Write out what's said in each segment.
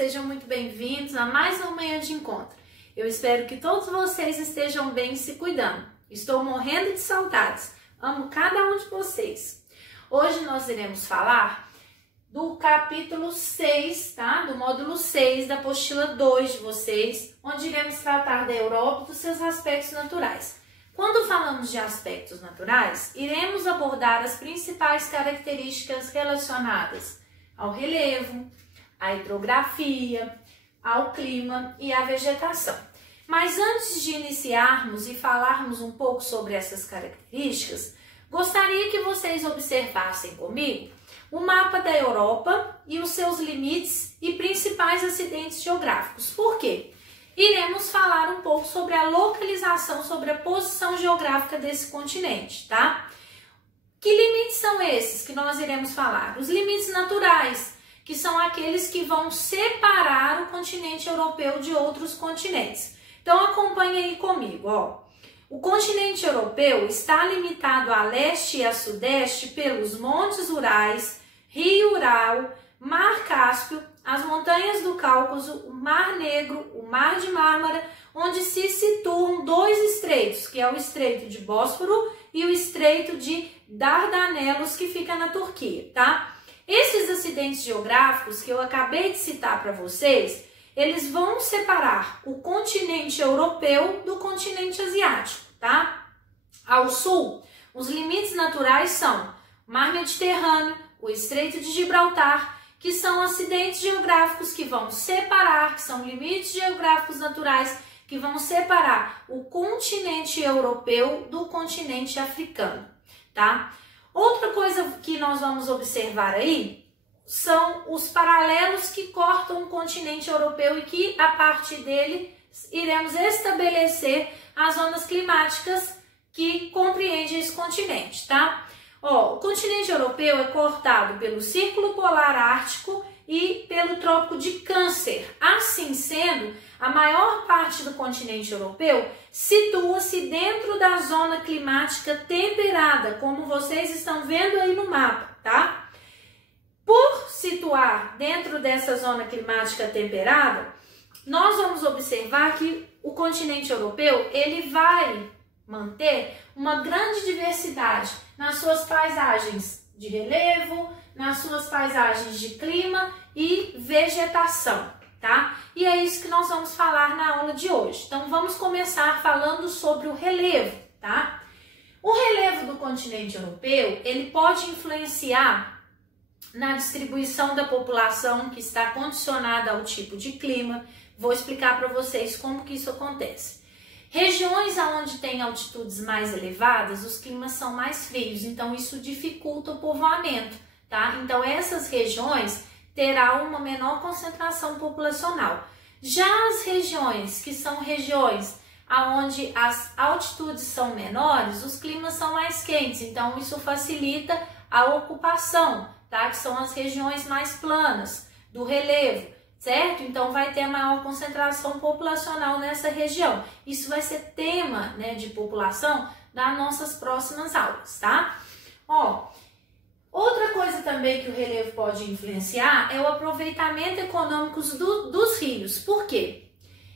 sejam muito bem-vindos a mais uma manhã de encontro. Eu espero que todos vocês estejam bem e se cuidando. Estou morrendo de saudades, amo cada um de vocês. Hoje nós iremos falar do capítulo 6, tá? Do módulo 6 da apostila 2 de vocês, onde iremos tratar da Europa e dos seus aspectos naturais. Quando falamos de aspectos naturais, iremos abordar as principais características relacionadas ao relevo, à hidrografia, ao clima e à vegetação. Mas antes de iniciarmos e falarmos um pouco sobre essas características, gostaria que vocês observassem comigo o mapa da Europa e os seus limites e principais acidentes geográficos. Por quê? Iremos falar um pouco sobre a localização, sobre a posição geográfica desse continente, tá? Que limites são esses que nós iremos falar? Os limites naturais, que são aqueles que vão separar o continente europeu de outros continentes. Então acompanhe aí comigo, ó. O continente europeu está limitado a leste e a sudeste pelos Montes Urais, Rio Ural, Mar Cáspio, as montanhas do Cáucaso, o Mar Negro, o Mar de Mármara, onde se situam dois estreitos, que é o Estreito de Bósforo e o Estreito de Dardanelos, que fica na Turquia, tá? Esses acidentes geográficos que eu acabei de citar para vocês, eles vão separar o continente europeu do continente asiático, tá? Ao sul, os limites naturais são o Mar Mediterrâneo, o Estreito de Gibraltar, que são acidentes geográficos que vão separar, que são limites geográficos naturais que vão separar o continente europeu do continente africano, tá? Outra coisa que nós vamos observar aí são os paralelos que cortam o continente europeu e que, a partir dele, iremos estabelecer as zonas climáticas que compreendem esse continente, tá? Ó, o continente europeu é cortado pelo Círculo Polar Ártico e pelo Trópico de Câncer. Assim sendo, a maior parte do continente europeu situa-se dentro da zona climática temperada, como vocês estão vendo aí no mapa, tá? Por situar dentro dessa zona climática temperada, nós vamos observar que o continente europeu, ele vai manter uma grande diversidade nas suas paisagens de relevo, nas suas paisagens de clima e vegetação, tá? E é isso que nós vamos falar na aula de hoje. Então vamos começar falando sobre o relevo, tá? O relevo do continente europeu, ele pode influenciar na distribuição da população que está condicionada ao tipo de clima. Vou explicar para vocês como que isso acontece. Regiões onde tem altitudes mais elevadas, os climas são mais frios, então isso dificulta o povoamento, tá? Então essas regiões terão uma menor concentração populacional. Já as regiões que são regiões onde as altitudes são menores, os climas são mais quentes, então isso facilita a ocupação, tá? Que são as regiões mais planas do relevo, certo? Então vai ter maior concentração populacional nessa região. Isso vai ser tema, né, de população das nossas próximas aulas, tá? Ó, outra coisa também que o relevo pode influenciar é o aproveitamento econômico dos rios. Por quê?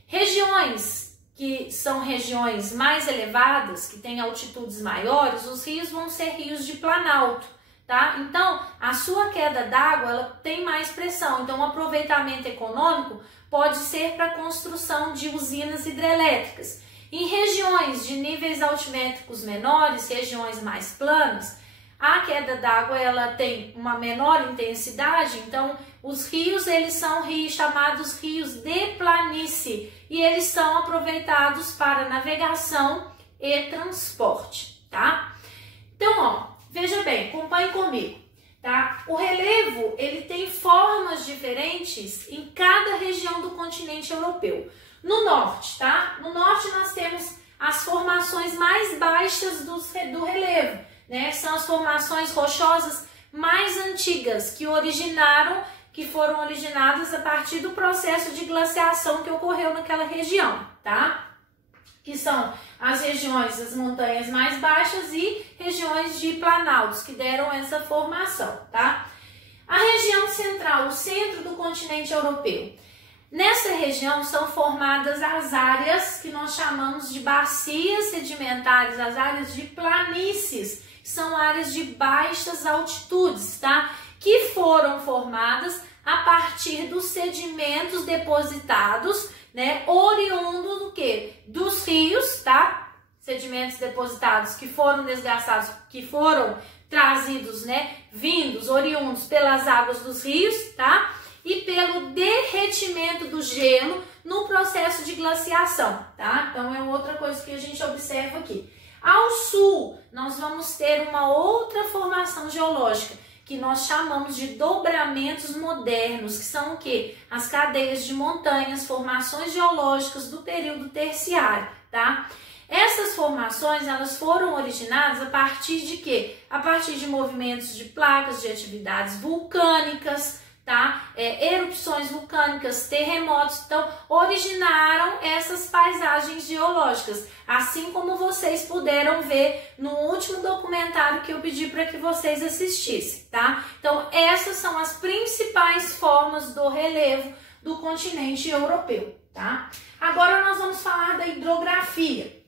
Regiões que são regiões mais elevadas, que têm altitudes maiores, os rios vão ser rios de planalto, tá? Então, a sua queda d'água, ela tem mais pressão. Então, o aproveitamento econômico pode ser para a construção de usinas hidrelétricas. Em regiões de níveis altimétricos menores, regiões mais planas, a queda d'água, ela tem uma menor intensidade. Então, os rios, eles são rios chamados rios de planície e eles são aproveitados para navegação e transporte, tá? Então, ó, veja bem, acompanhe comigo, tá? O relevo, ele tem formas diferentes em cada região do continente europeu. No norte, tá? No norte nós temos as formações mais baixas do relevo, né? São as formações rochosas mais antigas que foram originadas a partir do processo de glaciação que ocorreu naquela região, tá? Que são as regiões das montanhas mais baixas e regiões de planaltos que deram essa formação, tá? A região central, o centro do continente europeu, Nessa região são formadas as áreas que nós chamamos de bacias sedimentares, as áreas de planícies, são áreas de baixas altitudes, tá? Que foram formadas a partir dos sedimentos depositados, né? Oriundos do quê? Dos rios, tá? Sedimentos depositados que foram desgastados, que foram trazidos, né? Vindos, oriundos pelas águas dos rios, tá? E pelo derretimento do gelo no processo de glaciação, tá? Então é outra coisa que a gente observa aqui. Ao sul, nós vamos ter uma outra formação geológica, que nós chamamos de dobramentos modernos, que são o quê? As cadeias de montanhas, formações geológicas do período terciário, tá? Essas formações, elas foram originadas a partir de quê? A partir de movimentos de placas, de atividades vulcânicas, tá? Erupções vulcânicas, terremotos, então originaram essas paisagens geológicas, assim como vocês puderam ver no último documentário que eu pedi para que vocês assistissem, tá? Então essas são as principais formas do relevo do continente europeu, tá? Agora nós vamos falar da hidrografia.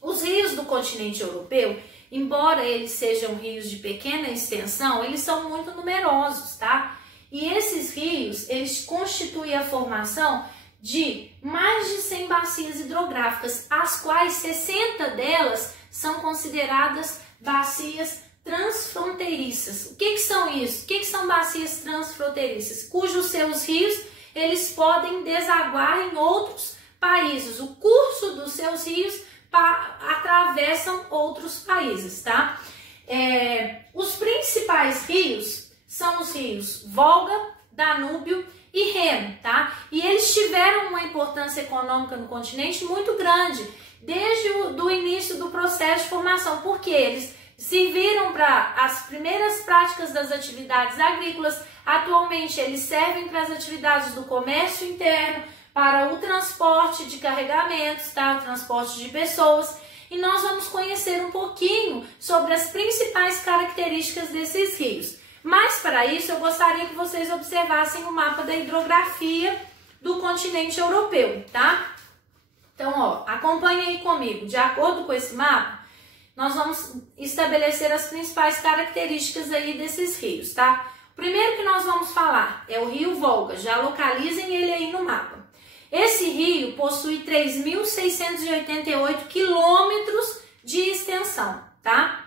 Os rios do continente europeu, embora eles sejam rios de pequena extensão, eles são muito numerosos, tá? E esses rios, eles constituem a formação de mais de 100 bacias hidrográficas, as quais 60 delas são consideradas bacias transfronteiriças. O que são isso? O que são bacias transfronteiriças? Cujos seus rios, eles podem desaguar em outros países. O curso dos seus rios atravessam outros países, tá? Os principais rios são os rios Volga, Danúbio e Reno, tá? E eles tiveram uma importância econômica no continente muito grande, desde o início do processo de formação, porque eles serviram para as primeiras práticas das atividades agrícolas. Atualmente eles servem para as atividades do comércio interno, para o transporte de carregamentos, tá? O transporte de pessoas. E nós vamos conhecer um pouquinho sobre as principais características desses rios. Mas para isso eu gostaria que vocês observassem o mapa da hidrografia do continente europeu, tá? Então, ó, acompanhe aí comigo. De acordo com esse mapa, nós vamos estabelecer as principais características aí desses rios, tá? O primeiro que nós vamos falar é o rio Volga. Já localizem ele aí no mapa. Esse rio possui 3.688 quilômetros de extensão, tá?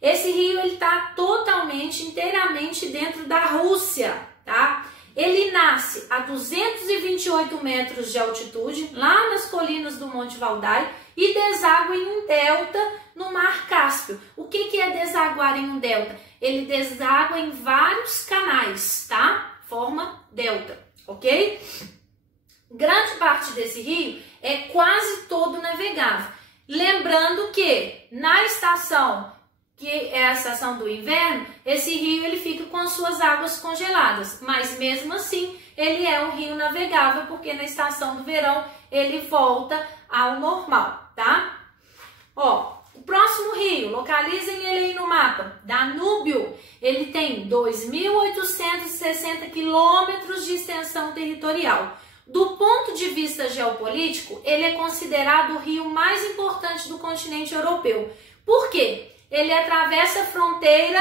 Esse rio ele está totalmente, inteiramente dentro da Rússia, tá? Ele nasce a 228 metros de altitude, lá nas colinas do Monte Valdai, e deságua em um delta no Mar Cáspio. O que é desaguar em um delta? Ele deságua em vários canais, tá? Forma delta, ok? Grande parte desse rio é quase todo navegável. Lembrando que na estação, que é a estação do inverno, esse rio ele fica com as suas águas congeladas, mas mesmo assim ele é um rio navegável, porque na estação do verão ele volta ao normal, tá? Ó, o próximo rio, localizem ele aí no mapa, Danúbio, ele tem 2.860 quilômetros de extensão territorial. Do ponto de vista geopolítico, ele é considerado o rio mais importante do continente europeu. Por quê? Ele atravessa a fronteira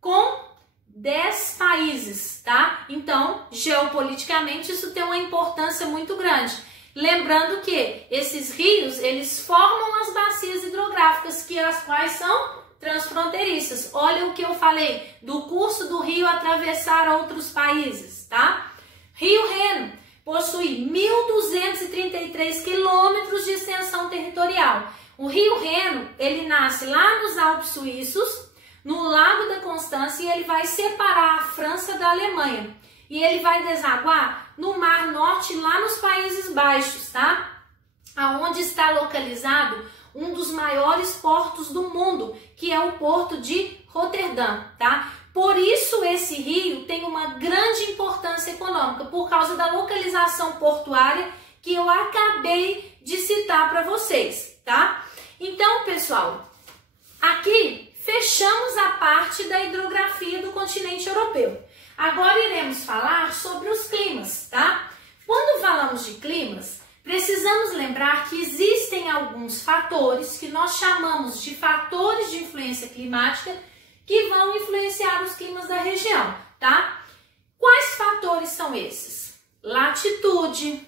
com 10 países, tá? Então, geopoliticamente, isso tem uma importância muito grande. Lembrando que esses rios, eles formam as bacias hidrográficas, as quais são transfronteiriças. Olha o que eu falei, do curso do rio atravessar outros países, tá? Rio Reno possui 1.233 quilômetros de extensão territorial. O rio Reno, ele nasce lá nos Alpes suíços, no Lago da Constância, e ele vai separar a França da Alemanha. E ele vai desaguar no Mar Norte, lá nos Países Baixos, tá? Aonde está localizado um dos maiores portos do mundo, que é o Porto de Roterdã, tá? Por isso esse rio tem uma grande importância econômica, por causa da localização portuária que eu acabei de citar para vocês, tá? Então, pessoal, aqui fechamos a parte da hidrografia do continente europeu. Agora iremos falar sobre os climas, tá? Quando falamos de climas, precisamos lembrar que existem alguns fatores que nós chamamos de fatores de influência climática que vão influenciar os climas da região, tá? Quais fatores são esses? Latitude,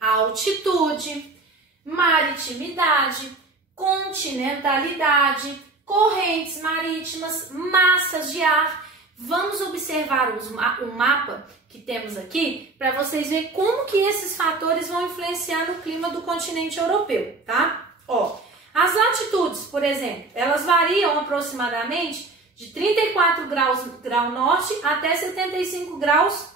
altitude, maritimidade, continentalidade, correntes marítimas, massas de ar. Vamos observar o mapa que temos aqui para vocês verem como que esses fatores vão influenciar no clima do continente europeu, tá? Ó, as latitudes, por exemplo, elas variam aproximadamente de 34 grau norte até 75 graus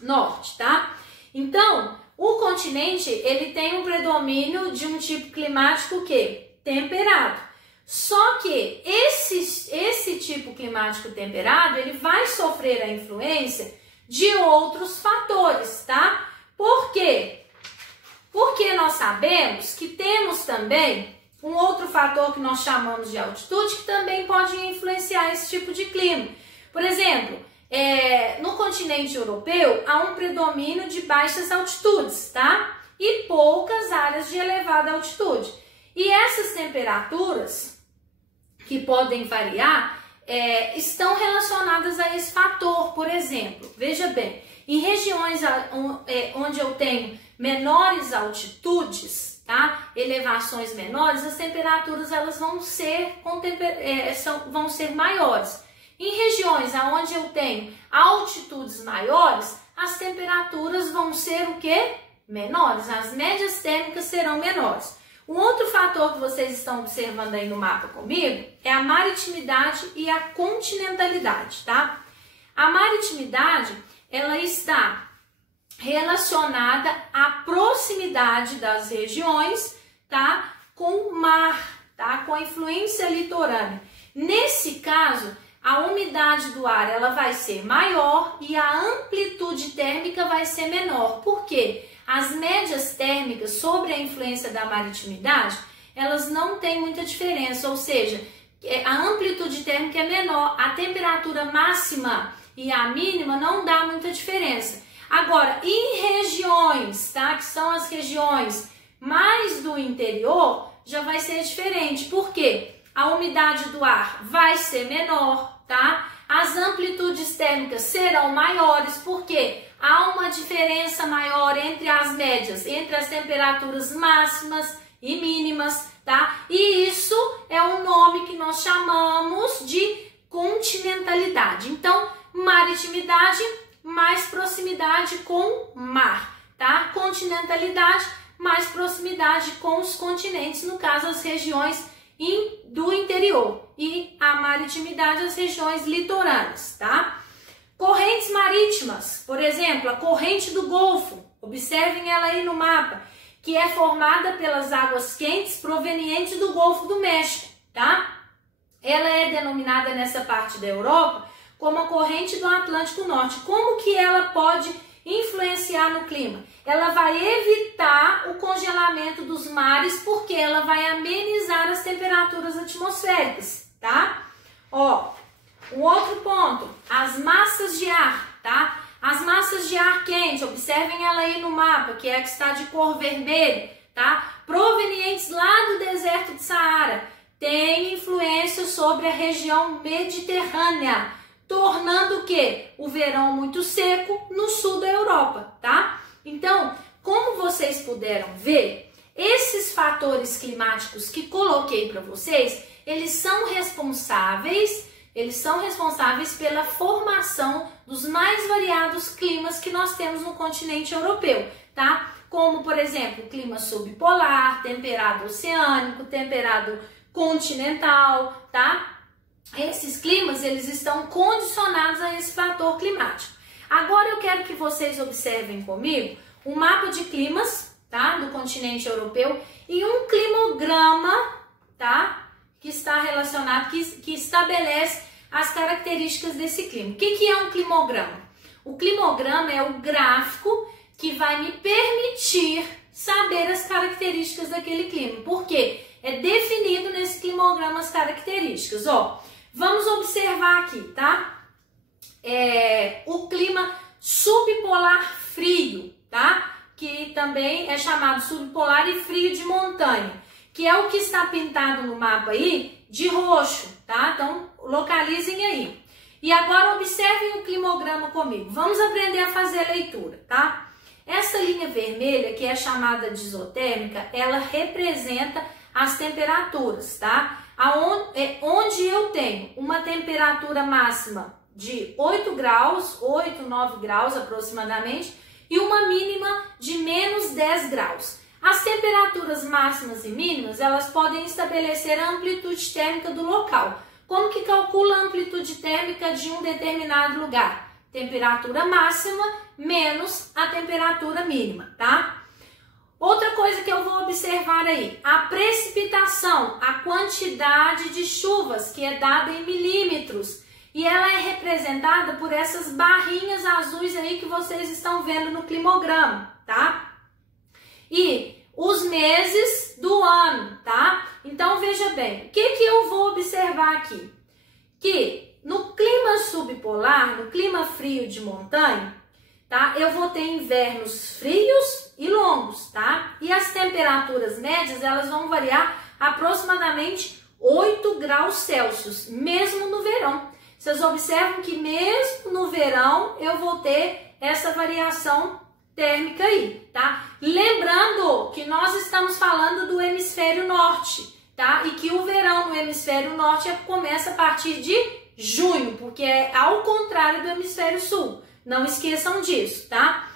norte, tá? Então, o continente, ele tem um predomínio de um tipo climático que temperado. Só que esse tipo climático temperado, ele vai sofrer a influência de outros fatores, tá? Por quê? Porque nós sabemos que temos também um outro fator que nós chamamos de altitude que também pode influenciar esse tipo de clima. Por exemplo, no continente europeu há um predomínio de baixas altitudes, tá? E poucas áreas de elevada altitude. E essas temperaturas que podem variar estão relacionadas a esse fator. Por exemplo, veja bem, em regiões onde eu tenho menores altitudes, tá? Elevações menores, as temperaturas elas vão ser maiores. Em regiões onde eu tenho altitudes maiores, as temperaturas vão ser o quê? Menores, as médias térmicas serão menores. Um outro fator que vocês estão observando aí no mapa comigo é a maritimidade e a continentalidade, tá? A maritimidade, ela está relacionada à proximidade das regiões, tá? Com o mar, tá? Com a influência litorânea. Nesse caso, a umidade do ar ela vai ser maior e a amplitude térmica vai ser menor. Por quê? As médias térmicas sobre a influência da maritimidade, elas não têm muita diferença, ou seja, a amplitude térmica é menor, a temperatura máxima e a mínima não dá muita diferença. Agora, em regiões, tá, que são as regiões mais do interior, já vai ser diferente. Por quê? A umidade do ar vai ser menor, tá? As amplitudes térmicas serão maiores, porque há uma diferença maior entre as médias, entre as temperaturas máximas e mínimas, tá? E isso é um nome que nós chamamos de continentalidade. Então, maritimidade mais proximidade com o mar, tá? Continentalidade mais proximidade com os continentes, no caso as regiões do interior, e a maritimidade as regiões litorâneas, tá? Correntes marítimas, por exemplo, a corrente do Golfo, observem ela aí no mapa, que é formada pelas águas quentes provenientes do Golfo do México, tá? Ela é denominada nessa parte da Europa como a corrente do Atlântico Norte. Como que ela pode influenciar no clima? Ela vai evitar o congelamento dos mares, porque ela vai amenizar as temperaturas atmosféricas, tá? Ó, um outro ponto, as massas de ar, tá? As massas de ar quente, observem ela aí no mapa, que é a que está de cor vermelho, tá? Provenientes lá do deserto de Saara, tem influência sobre a região mediterrânea, tornando o quê? O verão muito seco no sul da Europa, tá? Então, como vocês puderam ver, esses fatores climáticos que coloquei para vocês, eles são responsáveis pela formação dos mais variados climas que nós temos no continente europeu, tá? Como, por exemplo, clima subpolar, temperado oceânico, temperado continental, tá? Esses climas, eles estão condicionados a esse fator climático. Agora eu quero que vocês observem comigo um mapa de climas, tá? Do continente europeu e um climograma, tá? Que está relacionado, que estabelece as características desse clima. O que é um climograma? O climograma é o gráfico que vai me permitir saber as características daquele clima. Por quê? É definido nesse climograma as características. Ó, vamos observar aqui, tá? O clima subpolar frio, tá? que também é chamado subpolar e frio de montanha, que é o que está pintado no mapa aí de roxo, tá? Então, localizem aí. E agora observem o climograma comigo. Vamos aprender a fazer a leitura, tá? Essa linha vermelha, que é chamada de isotérmica, ela representa as temperaturas, tá? Onde eu tenho uma temperatura máxima de 8 graus, 8, 9 graus aproximadamente, e uma mínima de menos 10 graus. As temperaturas máximas e mínimas, elas podem estabelecer a amplitude térmica do local. Como que calcula a amplitude térmica de um determinado lugar? Temperatura máxima menos a temperatura mínima, tá? Outra coisa que eu vou observar aí, a precipitação, a quantidade de chuvas que é dada em milímetros. E ela é representada por essas barrinhas azuis aí que vocês estão vendo no climograma, tá? E os meses do ano, tá? Então, veja bem, o que eu vou observar aqui? Que no clima subpolar, no clima frio de montanha, tá? Eu vou ter invernos frios e longos, tá? E as temperaturas médias, elas vão variar aproximadamente 8 graus Celsius, mesmo no verão. Vocês observam que mesmo no verão eu vou ter essa variação térmica aí, tá? Lembrando que nós estamos falando do hemisfério norte, tá? E que o verão no hemisfério norte começa a partir de junho, porque é ao contrário do hemisfério sul. Não esqueçam disso, tá?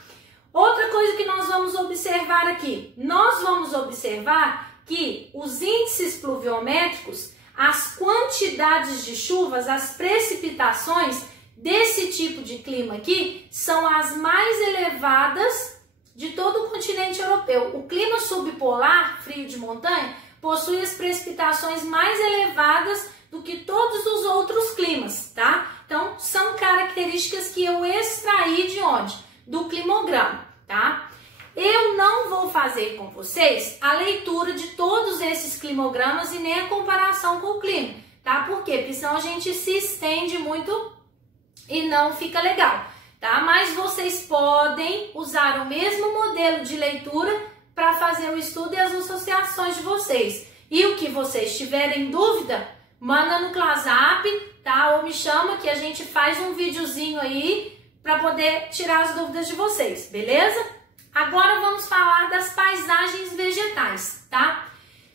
Outra coisa que nós vamos observar aqui, nós vamos observar que os índices pluviométricos, as quantidades de chuvas, as precipitações desse tipo de clima aqui são as mais elevadas de todo o continente europeu. O clima subpolar, frio de montanha, possui as precipitações mais elevadas do que todos os outros climas, tá? Então, são características que eu extraí de onde? Do climograma, tá? Eu não vou fazer com vocês a leitura de todos esses climogramas e nem a comparação com o clima, tá? Por quê? Porque senão a gente se estende muito e não fica legal, tá? Mas vocês podem usar o mesmo modelo de leitura para fazer o estudo e as associações de vocês. E o que vocês tiverem dúvida, manda no ClassApp, tá? Ou me chama que a gente faz um videozinho aí para poder tirar as dúvidas de vocês, beleza? Agora vamos falar das paisagens vegetais, tá?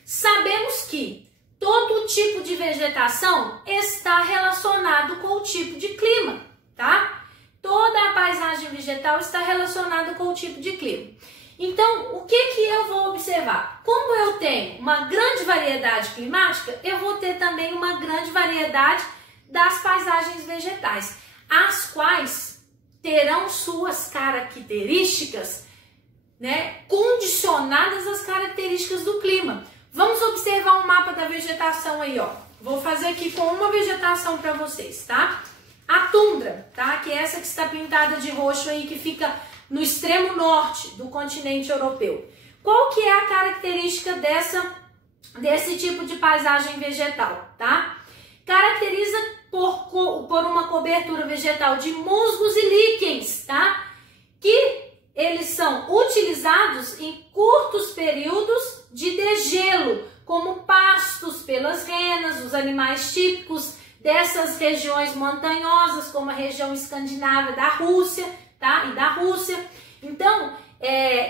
Sabemos que todo tipo de vegetação está relacionado com o tipo de clima, tá? Toda a paisagem vegetal está relacionada com o tipo de clima. Então, o que eu vou observar? Como eu tenho uma grande variedade climática, eu vou ter também uma grande variedade das paisagens vegetais, as quais terão suas características, né, condicionadas às características do clima. Vamos observar um mapa da vegetação aí, ó. Vou fazer aqui com uma vegetação para vocês, tá? A tundra, tá? Que é essa que está pintada de roxo aí, que fica no extremo norte do continente europeu. Qual que é a característica desse tipo de paisagem vegetal, tá? Caracteriza por uma cobertura vegetal de musgos e líquens, tá? Que eles são utilizados em curtos períodos de degelo, como pastos pelas renas, os animais típicos dessas regiões montanhosas, como a região escandinava da Rússia, tá? E da Rússia. Então,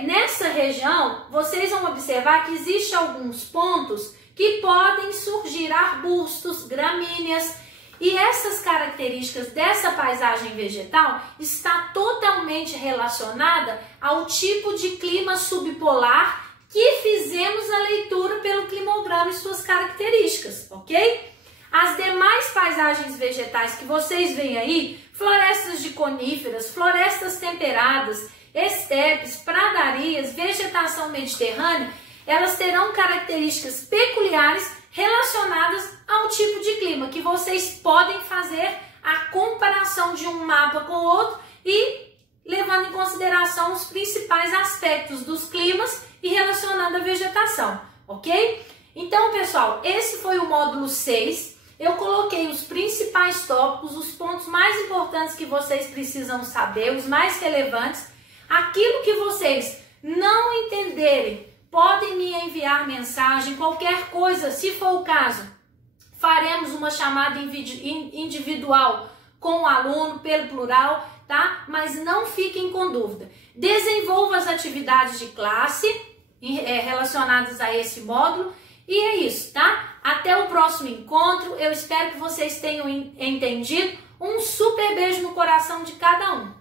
nessa região, vocês vão observar que existem alguns pontos que podem surgir arbustos, gramíneas, e essas características dessa paisagem vegetal está totalmente relacionada ao tipo de clima subpolar que fizemos a leitura pelo climograma e suas características, ok? As demais paisagens vegetais que vocês veem aí, florestas de coníferas, florestas temperadas, estepes, pradarias, vegetação mediterrânea, elas terão características peculiares relacionadas ao tipo de clima, que vocês podem fazer a comparação de um mapa com o outro e levando em consideração os principais aspectos dos climas e relacionando a vegetação, ok? Então, pessoal, esse foi o módulo 6. Eu coloquei os principais tópicos, os pontos mais importantes que vocês precisam saber, os mais relevantes, aquilo que vocês não entenderem, podem me enviar mensagem, qualquer coisa, se for o caso, faremos uma chamada individual com o aluno, pelo plural, tá? Mas não fiquem com dúvida. Desenvolva as atividades de classe relacionadas a esse módulo e é isso, tá? Até o próximo encontro, eu espero que vocês tenham entendido. Um super beijo no coração de cada um.